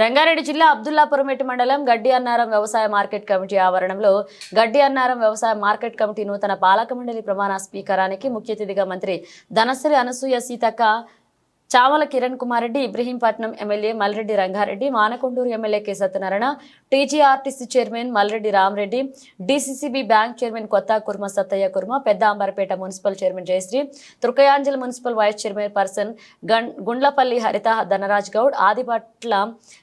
రంగారెడ్డి జిల్లా అబ్దుల్లాపురమెట్టి మండలం గడ్డి అన్నారం వ్యవసాయ మార్కెట్ కమిటీ ఆవరణంలో గడ్డి అన్నారం వ్యవసాయ మార్కెట్ కమిటీ నూతన పాలక మండలి ప్రమాణ స్వీకారానికి ముఖ్య అతిథిగా మంత్రి Dhanasri Anasuya Seethakka Chamala Kiran Kumar Reddy Ibrahimpatnam MLA Malreddy Rangareddy Manakondur MLA K Satyanarayana TGRTC chairman Malreddy Ramareddy DCCB bank chairman Kotha Kurma Sattaiah Kurma Pedda Amberpet municipal chairman Jayasri Turkayamjal municipal vice chairman person Gundlapalli Haritha Dhanraj Goud Adibatla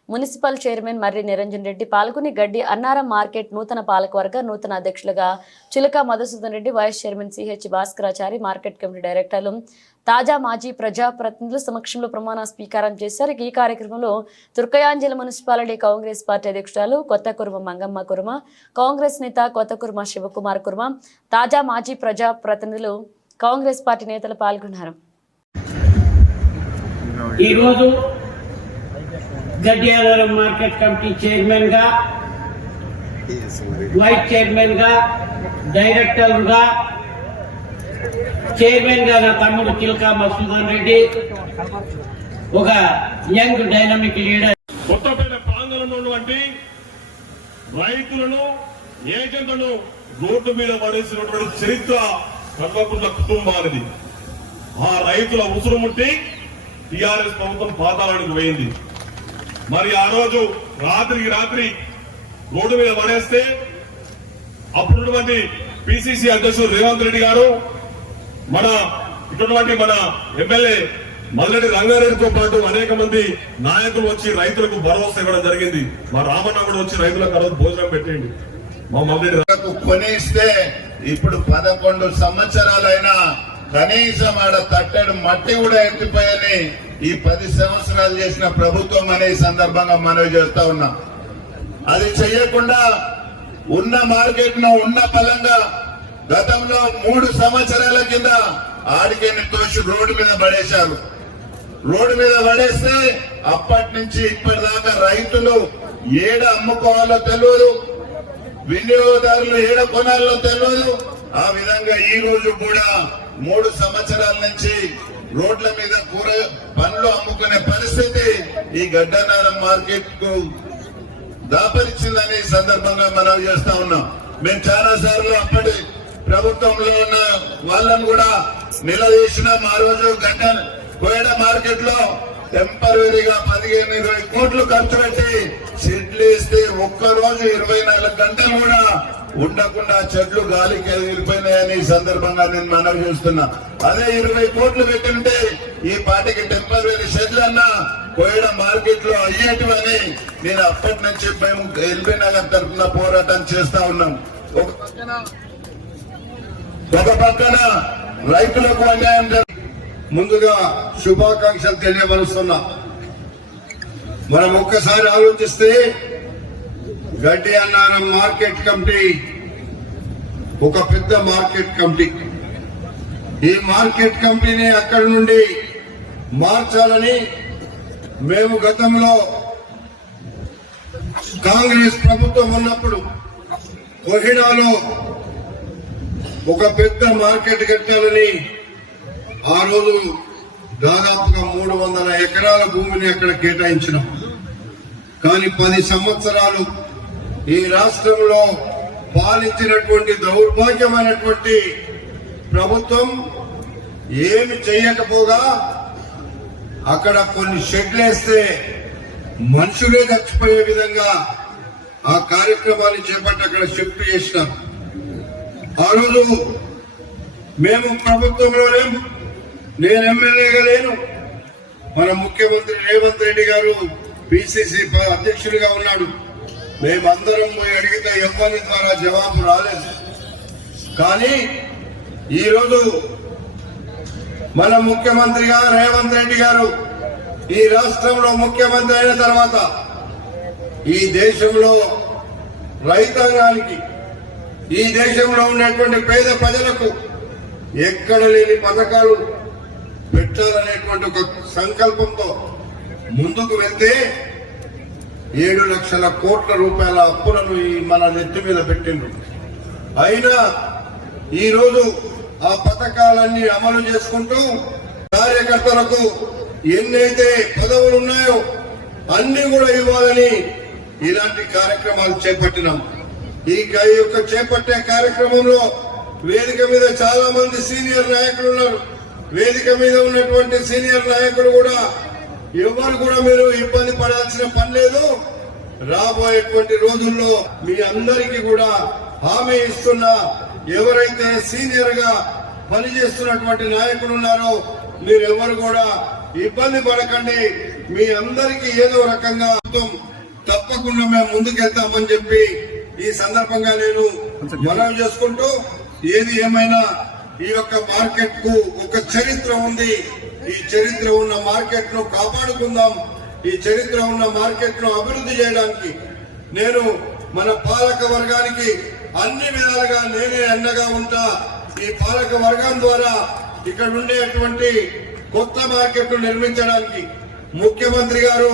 municipal chairman Marri Niranjan Reddy పాల్గొని Gaddi Annaram market నూతన పాలకవర్గ నూతన అధ్యక్షులుగా Chilaka Madhusudan Reddy vice chairman CH Bhaskarachari market committee డైరెక్టర్లు తాజా మాజీ ప్రజాప్రతినిధుల సమక్షంలో ప్రమాణ స్వీకారం చేశారు. ఈ కార్యక్రమంలో తుర్కయాంజల మున్సిపాలిటీ కాంగ్రెస్ పార్టీ అధ్యక్షురాలు కొత్త కుర్మ మంగమ్మ కుర్మ కాంగ్రెస్ నేత కొత్త కుర్మ శివకుమార్ కుర్మ తాజా మాజీ ప్రజాప్రతినిధులు కాంగ్రెస్ పార్టీ నేతలు పాల్గొన్నారు. ఈరోజు గడ్డియాలవరం మార్కెట్ కమిటీ చైర్మన్గా వైస్ చైర్మన్గా డైరెక్టర్గా చైర్మన్గా నా తమ్ముడు కిల్కా మసూదన్ రెడ్డి ఒక యంగ్ డైనమిక్ లీడర్. కొత్తపేట ప్రాంగణంలో ఉన్నటువంటి రైతులను ఏజెంట్లను రోడ్డు మీద పడేసినటువంటి చరిత్ర కల్వకుంట్ల కుటుంబానిది. ఆ రైతుల ఉసురు ముట్టి టిఆర్ఎస్ ప్రభుత్వం పాతాళానికి పోయింది. మరి ఆ రోజు రాత్రికి రాత్రి రోడ్డు మీద పడేస్తే అప్పుడున్నటువంటి పిసిసి అధ్యక్షుడు రేవంత్ రెడ్డి గారు మన ఇటువంటి మన ఎమ్మెల్యే మల్లెడి రంగారెడ్డితో పాటు అనేక మంది నాయకులు వచ్చి రైతులకు భరోసా ఇవ్వడం జరిగింది. మా రామన్న కూడా వచ్చి రైతులకు ఆ రోజు భోజనం పెట్టేయండి మా మల్లెడి వరకు కొనేస్తే ఇప్పుడు పదకొండు సంవత్సరాలైనా కనీసం ఆడ తట్టెడు మట్టి కూడా ఎత్తిపోయని ఈ పది సంవత్సరాలు చేసిన ప్రభుత్వం అనే సందర్భంగా మనవి చేస్తా ఉన్నాం. అది చెయ్యకుండా ఉన్న మార్కెట్ ఉన్న బలంగా గతంలో మూడు సంవత్సరాల కింద ఆడికేని తోసి రోడ్డు మీద పడేశారు. రోడ్డు మీద పడేస్తే అప్పటి నుంచి ఇప్పటిదాకా రైతులు ఏడ అమ్ముకోవాలో తెలియదు వినియోగదారులు ఏడ కొనాలో తెలియదు ఆ విధంగా ఈ రోజు కూడా మూడు సంవత్సరాల నుంచి రోడ్ల మీద కూర పండ్లు అమ్ముకునే పరిస్థితి ఈ గడ్డనారం మార్కెట్కు దాపరిచిందని సందర్భంగా మనం చేస్తా ఉన్నాం. మేము చాలా సార్లు అప్పటి ప్రభుత్వంలో ఉన్న వాళ్ళని కూడా నిలదీసినాం ఆ రోజు గంటలు కోయడ మార్కెట్లో టెంపరీగా పదిహేను ఇరవై కోట్లు ఖర్చు పెట్టి షెడ్లు వేస్తే ఒక్క రోజు ఇరవై నాలుగు గంటలు కూడా ఉండకుండా చెట్లు గాలికి వెళ్ళిపోయినాయని ఈ సందర్భంగా నేను మనవి చేస్తున్నా. అదే ఇరవై కోట్లు పెట్టింటే ఈ పాటికి టెంపరీ షెడ్లు అన్నా కోయడం మార్కెట్లో అయ్యేటివని నేను అప్పటి నుంచి మేము ఎల్బీ నగర్ తరఫున పోరాటం చేస్తా ఉన్నాం. ఒక పక్కన ఒక పక్కన రైతులకు అన్యాయం ముందుగా శుభాకాంక్షలు తెలియపరుస్తున్నా. మనం ఒక్కసారి ఆలోచిస్తే గడ్డి అన్నారం మార్కెట్ కమిటీ ఒక పెద్ద మార్కెట్ కమిటీ. ఈ మార్కెట్ కమిటీని అక్కడి నుండి మార్చాలని మేము గతంలో కాంగ్రెస్ ప్రభుత్వం ఉన్నప్పుడు కొహిడాలో ఒక పెద్ద మార్కెట్ కట్టాలని ఆ రోజు దాదాపుగా మూడు వందల ఎకరాల భూమిని అక్కడ కేటాయించినాం. కానీ పది సంవత్సరాలు ఈ రాష్ట్రంలో పాలించినటువంటి దౌర్భాగ్యమైనటువంటి ప్రభుత్వం ఏమి చేయకపోగా అక్కడ కొన్ని షెడ్లు వేస్తే మనుషులే చచ్చిపోయే విధంగా ఆ కార్యక్రమాన్ని చేపట్టి అక్కడ షిఫ్ట్ చేసినాం ఆ రోజు మేము ప్రభుత్వంలో లేము నేను ఎమ్మెల్యేగా లేను. మన ముఖ్యమంత్రి రేవంత్ రెడ్డి గారు పిసిసి అధ్యక్షుడిగా ఉన్నాడు. మేమందరం పోయి అడిగితే ఎవరి ద్వారా జవాబు రాలేదు. కానీ ఈరోజు మన ముఖ్యమంత్రిగా రేవంత్ రెడ్డి గారు ఈ రాష్ట్రంలో ముఖ్యమంత్రి అయిన తర్వాత ఈ దేశంలో రైతాంగానికి ఈ దేశంలో ఉన్నటువంటి పేద ప్రజలకు ఎక్కడ లేని పథకాలు పెట్టాలనేటువంటి ఒక సంకల్పంతో ముందుకు వెళ్తే ఏడు లక్షల కోట్ల రూపాయల అప్పులను ఈ మన నెత్తి మీద పెట్టిండ్రు. అయినా ఈరోజు ఆ పథకాలన్నీ అమలు చేసుకుంటూ కార్యకర్తలకు ఎన్నైతే పదవులు ఉన్నాయో అన్ని కూడా ఇవ్వాలని ఇలాంటి కార్యక్రమాలు చేపట్టినాం. ఈ యొక్క చేపట్టే కార్యక్రమంలో వేదిక మీద చాలా మంది సీనియర్ నాయకులు ఉన్నారు. వేదిక మీద ఉన్నటువంటి సీనియర్ నాయకులు కూడా ఎవరు కూడా మీరు ఇబ్బంది పడాల్సిన పని లేదు. రాబోయేటువంటి రోజుల్లో మీ అందరికీ కూడా హామీ ఇస్తున్న ఎవరైతే సీనియర్గా పనిచేస్తున్నటువంటి నాయకులు ఉన్నారో మీరెవరు కూడా ఇబ్బంది పడకండి. మీ అందరికీ ఏదో రకంగా తప్పకుండా మేము ముందుకెళ్తామని చెప్పి ఈ సందర్భంగా నేను మనవి చేసుకుంటూ ఏది ఏమైనా ఈ యొక్క మార్కెట్కు ఒక చరిత్ర ఉంది ఈ చరిత్ర ఉన్న మార్కెట్ను కాపాడుకుందాం ఈ చరిత్ర ఉన్న మార్కెట్ను అభివృద్ధి చేయడానికి నేను మన పాలక వర్గానికి అన్ని విధాలుగా నేనే అండగా ఉంటా. ఈ పాలక వర్గం ద్వారా ఇక్కడ ఉండేటువంటి కొత్త మార్కెట్ను నిర్మించడానికి ముఖ్యమంత్రి గారు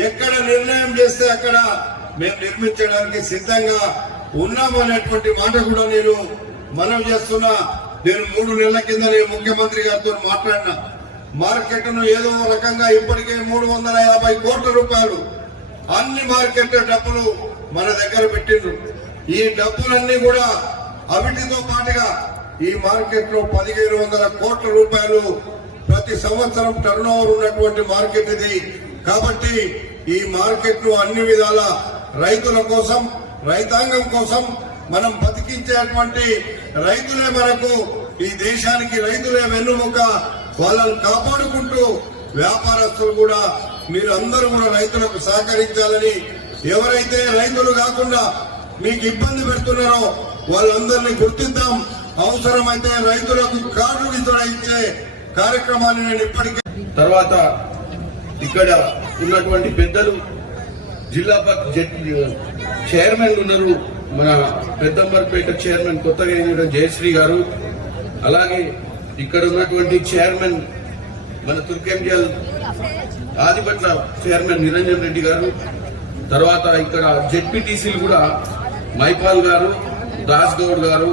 ఎక్కడ నిర్ణయం చేస్తే అక్కడ మేము నిర్మించడానికి సిద్ధంగా ఉన్నామనేటువంటి మాట కూడా నేను మనం చేస్తున్నా. నేను మూడు నెలల కింద నేను ముఖ్యమంత్రి గారితో మాట్లాడినా. మార్కెట్ను ఏదో రకంగా ఇప్పటికే మూడు వందల యాభై కోట్ల రూపాయలు అన్ని మార్కెట్ల డబ్బులు మన దగ్గర పెట్టిండ్రు. ఈ డబ్బులన్నీ కూడా అవిటితో పాటుగా ఈ మార్కెట్లో పదిహేను వందల కోట్ల రూపాయలు ప్రతి సంవత్సరం టర్న్ ఓవర్ ఉన్నటువంటి మార్కెట్ ఇది. కాబట్టి ఈ మార్కెట్ను అన్ని విధాలా రైతుల కోసం రైతాంగం కోసం మనం బతికించేటువంటి రైతులే మనకు ఈ దేశానికి రైతులే వెన్నుముక. వాళ్ళని కాపాడుకుంటూ వ్యాపారస్తులు కూడా మీరు అందరూ కూడా రైతులకు సహకరించాలని ఎవరైతే రైతులు కాకుండా మీకు ఇబ్బంది పెడుతున్నారో వాళ్ళందరినీ గుర్తిద్దాం. అవసరమైతే రైతులకు కార్డు వితరణ కార్యక్రమాన్ని నేను ఇప్పటికే తర్వాత ఇక్కడ ఉన్నటువంటి పెద్దలు జిల్లా చైర్మన్ ఉన్నారు. మన పెద్దంబర్పేట చైర్మన్ కొత్తగా ఎన్నికైన జయశ్రీ గారు. అలాగే ఇక్కడ ఉన్నటువంటి చైర్మన్ మన తుర్కెంజల్ ఆదిపట్ల చైర్మన్ నిరంజన్ రెడ్డి గారు. తర్వాత ఇక్కడ జెడ్పీటీసీలు కూడా మైపాల్ గారు దాస్ గౌడ్ గారు.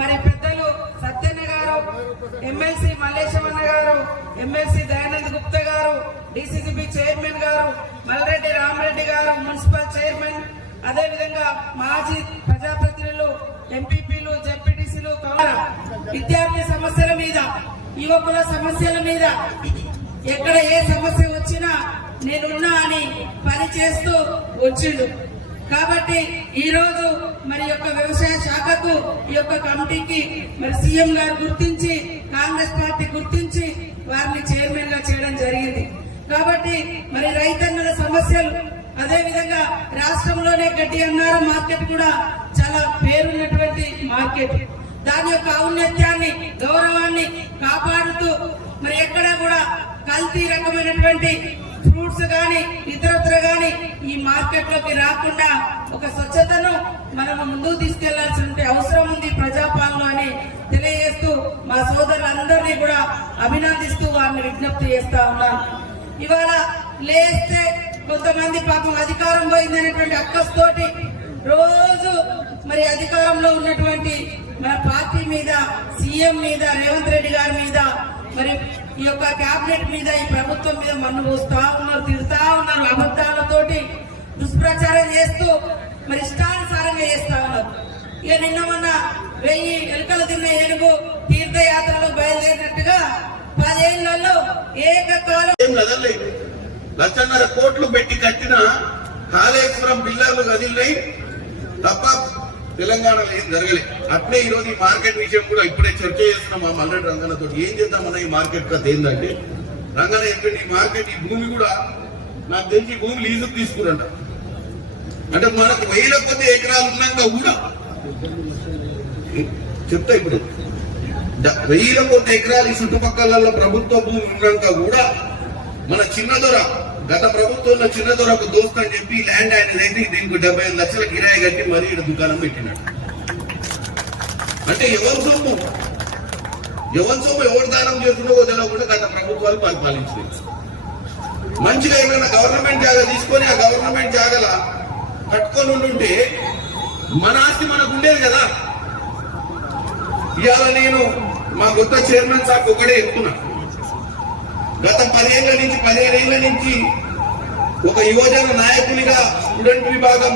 మరి పెద్దలు సత్యన్న గారు ఎమ్మెల్సీ మల్లేశమన్న గారు ఎమ్మెల్సీ గారు డిసిసిబి చైర్మన్ గారు మల్రెడ్డి రామరెడ్డి గారు మున్సిపల్ చైర్మన్ అదే విధంగా మాజీ ప్రజాప్రతినిధులు ఎంపీపీలు జెడ్పీటీసీలు విద్యార్థి సమస్యల మీద యువకుల సమస్యల మీద ఎక్కడ ఏ సమస్య వచ్చినా నేనున్నా అని పని చేస్తూ వచ్చిండు. కాబట్టి ఈ రోజు మరి యొక్క వ్యవసాయ శాఖకు ఈ యొక్క కమిటీకి మరి సీఎం గారు గుర్తించి కాంగ్రెస్ పార్టీ గుర్తించి వారిని చైర్మన్గా చేయడం జరిగింది. కాబట్టి మరి రైతన్నల సమస్యలు అదే విధంగా రాష్ట్రంలోనే గడ్డి అన్నారం మార్కెట్ కూడా చాలా పేరున్నటువంటి మార్కెట్. దాని యొక్క ఔన్నత్యాన్ని గౌరవాన్ని కాపాడుతూ మరి ఎక్కడా కూడా కల్తీ రకమైనటువంటి ఫ్రూట్స్ గాని ఇతరత్ర గాని ఈ మార్కెట్లోకి రాకుండా ఒక స్వచ్ఛతను మనం ముందుకు తీసుకెళ్ళాల్సిన అవసరం ఉంది ప్రజాపాలన అని తెలియజేస్తూ మా సోదరులందరినీ కూడా అభినందిస్తూ వారిని విజ్ఞప్తి చేస్తా ఉన్నాను. ఇవాళ లేస్తే కొంతమంది పాపం అధికారం పోయిందనేటువంటి అక్కస్తోటి రోజు మరి అధికారంలో ఉన్నటువంటి మన పార్టీ మీద సీఎం మీద రేవంత్ రెడ్డి గారి మీద మరి ఈ యొక్క క్యాబినెట్ మీద ఈ ప్రభుత్వం మీద మన్ను పోస్తా ఉన్నారు తిడతా ఉన్నారు అబద్ధాలతోటి దుష్ప్రచారం చేస్తూ మరి ఇష్టానుసారంగా చేస్తా ఉన్నారు. ఇక నిన్న మొన్న వెయ్యి ఎలుకలు తిన్న ఏనుగు తీర్థయాత్రలో బయలుదేరినట్టుగా పదేళ్ళలో ఏకకాలం కదలలేదు లక్షన్నర కోట్లు పెట్టి కట్టిన కాళేశ్వరం బిల్లర్లు కదిలినాయి తప్ప తెలంగాణలో ఏం జరగలేదు అట్లే ఈ రోజు ఈ మార్కెట్ విషయం కూడా ఇప్పుడే చర్చ చేస్తున్నాం మా మల్లెడ్డి రంగనతో ఏం చేద్దామన్న ఈ మార్కెట్ కథ ఏంటంటే రంగన ఏంటంటే ఈ మార్కెట్ ఈ భూమి కూడా నాకు తెలిసి భూమి లీజుకు తీసుకురంట. అంటే మనకు వేల కొద్ది ఎకరాలు ఉన్నాక కూడా చెప్తా ఇప్పుడు. వెయ్యిల కొన్ని ఎకరాలు ఈ చుట్టుపక్కల ప్రభుత్వ భూమి ఉన్నాక కూడా మన చిన్న దొర గత ప్రభుత్వంలో చిన్న దొరకు దోస్త్ అని చెప్పి ల్యాండ్ ఆయన అయితే దీనికి డెబ్బై ఐదు లక్షల కిరాయి కట్టి మరీ ఇక్కడ దుకాణం పెట్టినాడు. అంటే ఎవరి సొమ్ము? ఎవరి సొమ్ము? ఎవరు దానం చేస్తుందో తెలియకుండా గత ప్రభుత్వాలు పరిపాలించినాయి. మంచిగా ఏమైనా గవర్నమెంట్ జాగా తీసుకొని ఆ గవర్నమెంట్ జాగల కట్టుకొని ఉండుంటే మన ఆస్తి మనకు ఉండేది కదా. ఇవాళ నేను మా కొత్త చైర్మన్ సార్ ఒకటే చెప్తున్నా. గత పదేళ్ళ నుంచి పదిహేనేళ్ళ నుంచి ఒక యువజన నాయకునిగా స్టూడెంట్ విభాగం